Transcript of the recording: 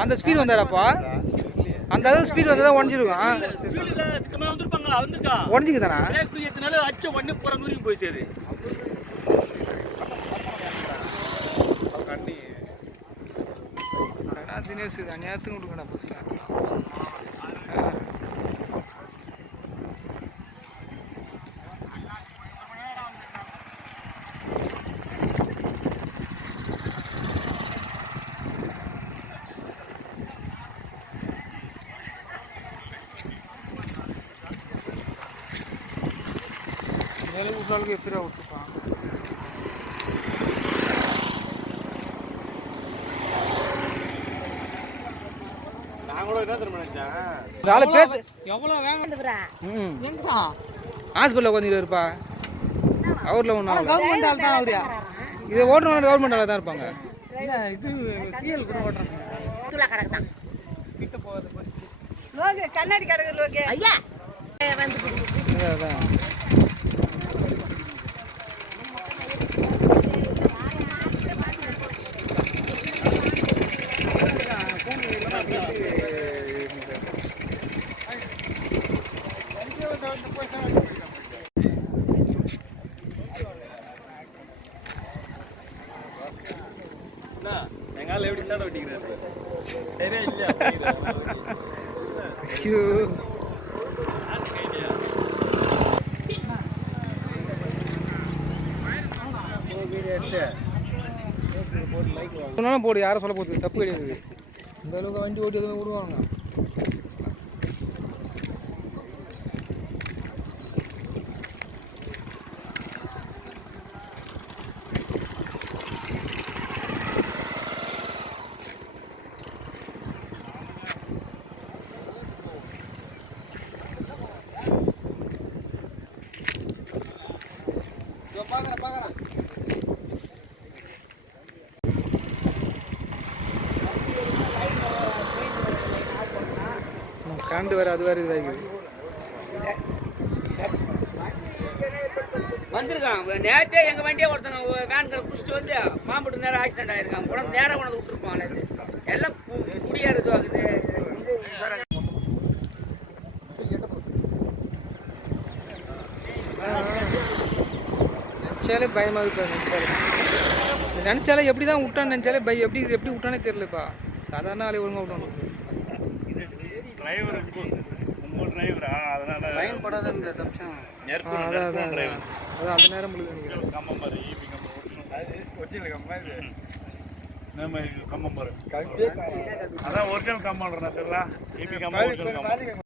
அந்த ஸ்பீட் வந்தாரப்பா அந்த அளவு ஸ்பீட் வந்தா உடஞ்சிருக்கும் உடஞ்சிக்குதானா தினேஷ் அந்நேரத்துக்கு கொடுக்கணும் பஸ்ஸில் மேலே விட்டாளுக்கு எப்படியா விட்டுருப்பான் ஹாஸ்பிட்டல் உட்காந்து இருப்பா அவர்ல ஒன்றும் கவர்மெண்ட் ஆள் தான் அவரு இதை ஓட்டுறவங்க கவர்மெண்ட் ஆள் தான் இருப்பாங்க இது சிஎல் கூட ஓட்டுறாங்க கிட்ட போகிறது கண்ணாடி கிடக்கு ஐயா அதான் எங்கால எப்படி சாட வெட்டிக்கிறாரு சரியா இல்லையா போடு யாரும் சொல்ல போகுது தப்பு கிடையாது இந்த அளவுக்கு வண்டி ஓட்டி எதுவுமே விடுவாங்க கரண்ட் வேறு அது வேறு இதாகிடுது வந்துருக்கான் நேற்றே எங்கள் வண்டியே ஒருத்தங்க வேன்கார பிடிச்சிட்டு வந்து மாம்பட்டு நேரம் ஆக்சிடென்ட் ஆகிருக்காங்க உடனே நேரம் கொண்டு விட்டுருப்பான் எல்லாம் குடியாக இதுவாகுது நினச்சாலே பயமாக இருப்பா நினச்சாலே எப்படி தான் விட்டான்னு நினச்சாலே எப்படி விட்டானே தெரியலப்பா சாதாரண ஆளே ஒழுங்காக விட்டணும் அதான் அந்த நேரம் கம்பம் பாரு அதான் ஒரிஜினல் கம்பம்